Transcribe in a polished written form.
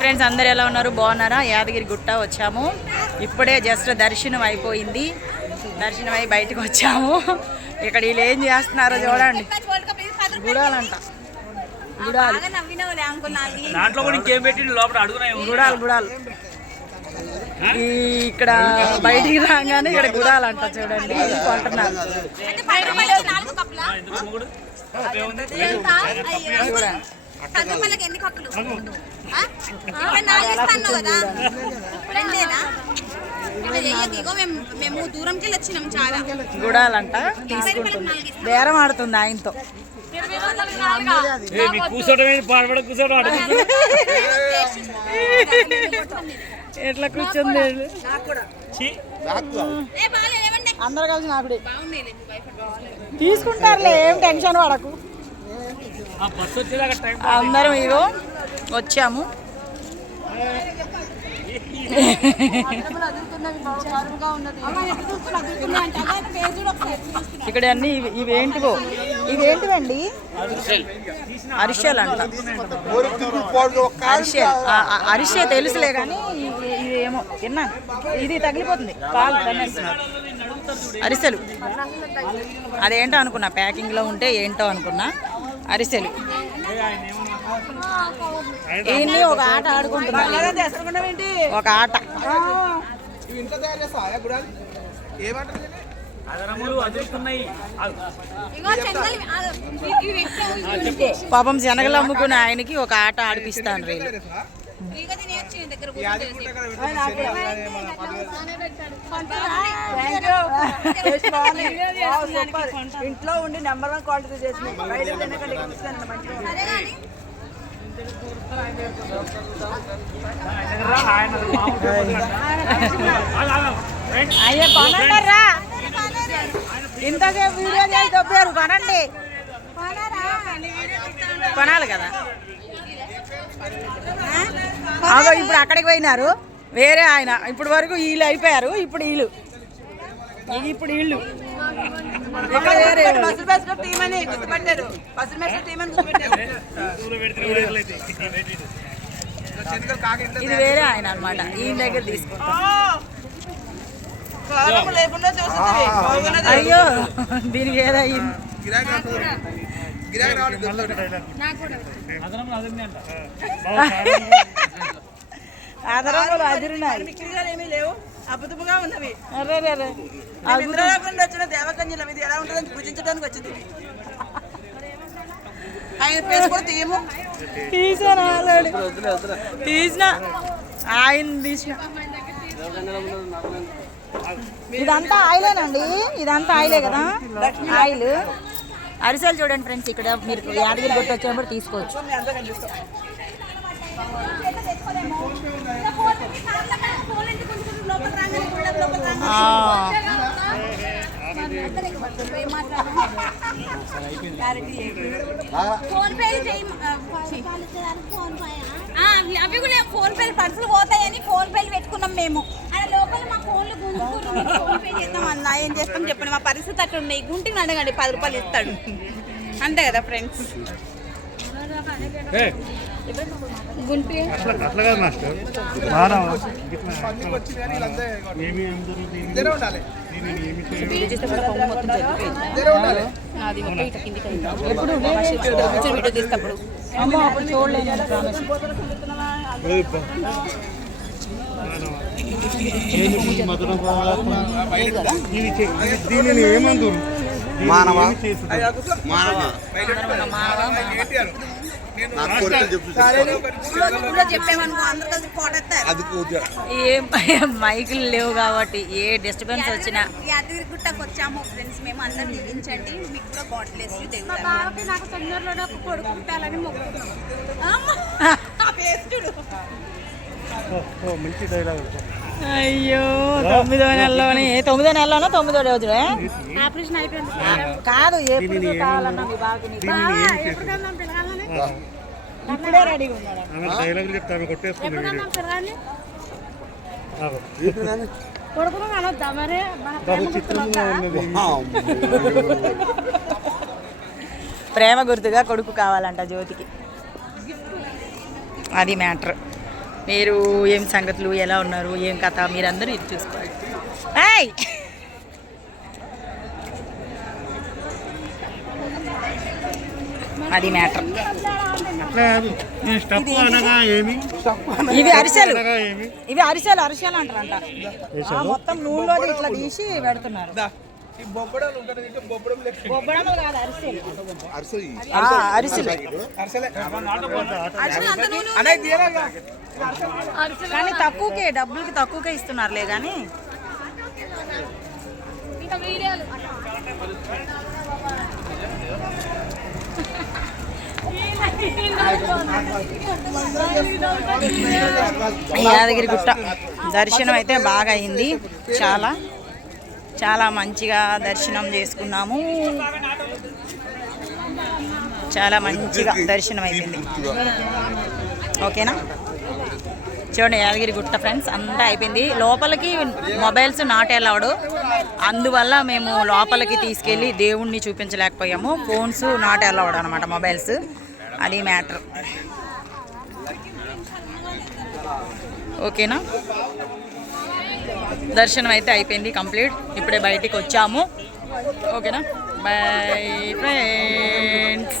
Friends, అందరు ఎలా ఉన్నారు? బాగున్నారా? యాదగిరి గుట్ట వచ్చాము. ఇప్పుడే జస్ట్ దర్శనం అయిపోయింది. దర్శనం అయి బయటకు వచ్చాము. ఇక్కడ వీళ్ళు ఏం చేస్తున్నారో చూడండి. గుడాలంట, గుడాలు గుడాలు. ఇక్కడ బయటికి రాగానే ఇక్కడ గుడాలంట చూడండి. కొంటున్నారు గుడాలంట. తీసుకుంటుంది, బేరం ఆడుతుంది ఆయనతో. ఎట్లా కూర్చుంది అందరు కలిసి నాకుడే తీసుకుంటారులే, ఏం టెన్షన్ పడకు. అందరం ఇగో వచ్చాము. ఇక్కడ అన్ని ఇవేంటివో, ఇవేంటివండి? అరిసెలు అంట. అరిసె తెలుసులే కానీ ఇదేమో తిన్నాను. ఇది తగిలిపోతుంది కాలు తన్నేస్తున్నారు. అరిసెలు అదేంటో అనుకున్నా, ప్యాకింగ్లో ఉంటే ఏంటో అనుకున్నా. అరిసెలు దీన్ని ఒక ఆట ఆడుకుంటున్నాను. ఒక ఆట పాపం శనగలు అమ్ముకునే ఆయనకి ఒక ఆట ఆడిపిస్తాను రేలు. ఇంట్లో ఉండి నెంబర్ 1 క్వాలిటీ చేసిన అయ్యా కొనంటారా? ఇంతసేపు వీడియో చేసి దొబ్బారు, కొనండి. కొనాలి కదా. అదో ఇప్పుడు అక్కడికి పోయినారు వేరే ఆయన. ఇప్పుడు వరకు వీళ్ళు అయిపోయారు. ఇప్పుడు వీళ్ళు ఇది వేరే ఆయన అనమాట. ఈయన దగ్గర తీసుకుంటాం. అయ్యో దీనికి ఏదో ఆధారంలో అదిరినాయి. లేవు, అద్భుతంగా ఉన్నవి. వచ్చిన దేవకన్యల మీద ఎలా ఉంటుందని పూజించడానికి వచ్చింది. ఆయన పేరు కూడా తీయము. తీసాను ఆల్రెడీ, తీసిన ఆయన తీసిన. ఇదంతా ఆయిలేనండి, ఇదంతా ఆయిలే కదా. ఆయిల్ అరిసెలు చూడండి ఫ్రెండ్స్. ఇక్కడ మీరు యాదగిరి గుట్ట వచ్చినప్పుడు తీసుకోవచ్చు. అవి కూడా ఫోన్ పేలు పర్సులు పోతాయని ఫోన్ పేలు పెట్టుకున్నాం మేము. అలా లోపల మా ఫోన్లు గుంజుకున్నాం. ఫోన్ పే చేస్తాం అన్నా, ఏం చేస్తాం చెప్పండి. మా పరిస్థితి అట్లా ఉన్నాయి. గుంటిని అడగండి, 10 రూపాయలు ఇస్తాడు. అంతే కదా ఫ్రెండ్స్. గుంటి వీడియో తీసేటప్పుడు అప్పుడు చూడలేదు. మైకులు లేవు కాబట్టి ఏ డిస్టర్బెన్స్ వచ్చినా. యాదగిరి గుట్టకు వచ్చాము ఫ్రెండ్స్, మేము అందరం దిగించండి. మీకు కూడా బాటిల్ వేసి నాకు తొందరలోనే ఒక కొడుకు పుట్టాలని మొక్కుతున్నాం. అయ్యో 9వ నెలలోనే, 9వ నెలలోనో 9వ రోజునే ఆపరేషన్ అయిపోయింది కాదు. ఎప్పుడు కావాలన్నా మీ బాబుకి ఇప్పుడే రెడీగా ఉన్నాడు. కొడుకును అనొద్దా మరి? ప్రేమ గుర్తుగా కొడుకు కావాలంట జ్యోతికి. అది మ్యాటర్. మీరు ఏం సంగతులు, ఎలా ఉన్నారు, ఏం కథ, మీరందరూ ఇది చూసుకోవాలి. ఏయ్ అది మ్యాటర్. ఇవి అరిసెలు, ఇవి అరిసెలు అంటారంట. మొత్తం నూనెలో ఇట్లా తీసి పెడుతున్నారు. బొబ్బడములు కాదు, అరిసెలు. అరిసెలు కానీ తక్కువకే, డబ్బులకి తక్కువకే ఇస్తున్నారులే. కానీ యాదగిరి గుట్ట దర్శనం అయితే బాగా అయింది. చాలా చాలా మంచిగా దర్శనం చేసుకున్నాము. చాలా మంచిగా దర్శనం అయిపోయింది. ఓకేనా, చూడండి యాదగిరి గుట్ట ఫ్రెండ్స్ అంతా అయిపోయింది. లోపలికి మొబైల్స్ నాట్ అలౌడ్, అందువల్ల మేము లోపలికి తీసుకెళ్ళి దేవుణ్ణి చూపించలేకపోయాము. ఫోన్స్ నాట్ అలౌడ్ అనమాట, మొబైల్స్. అది మ్యాటర్. ఓకేనా, దర్శనం అయితే అయిపోయింది కంప్లీట్. ఇప్పుడే బయటికి వచ్చాము. ఓకేనా, బై ఫ్రెండ్స్.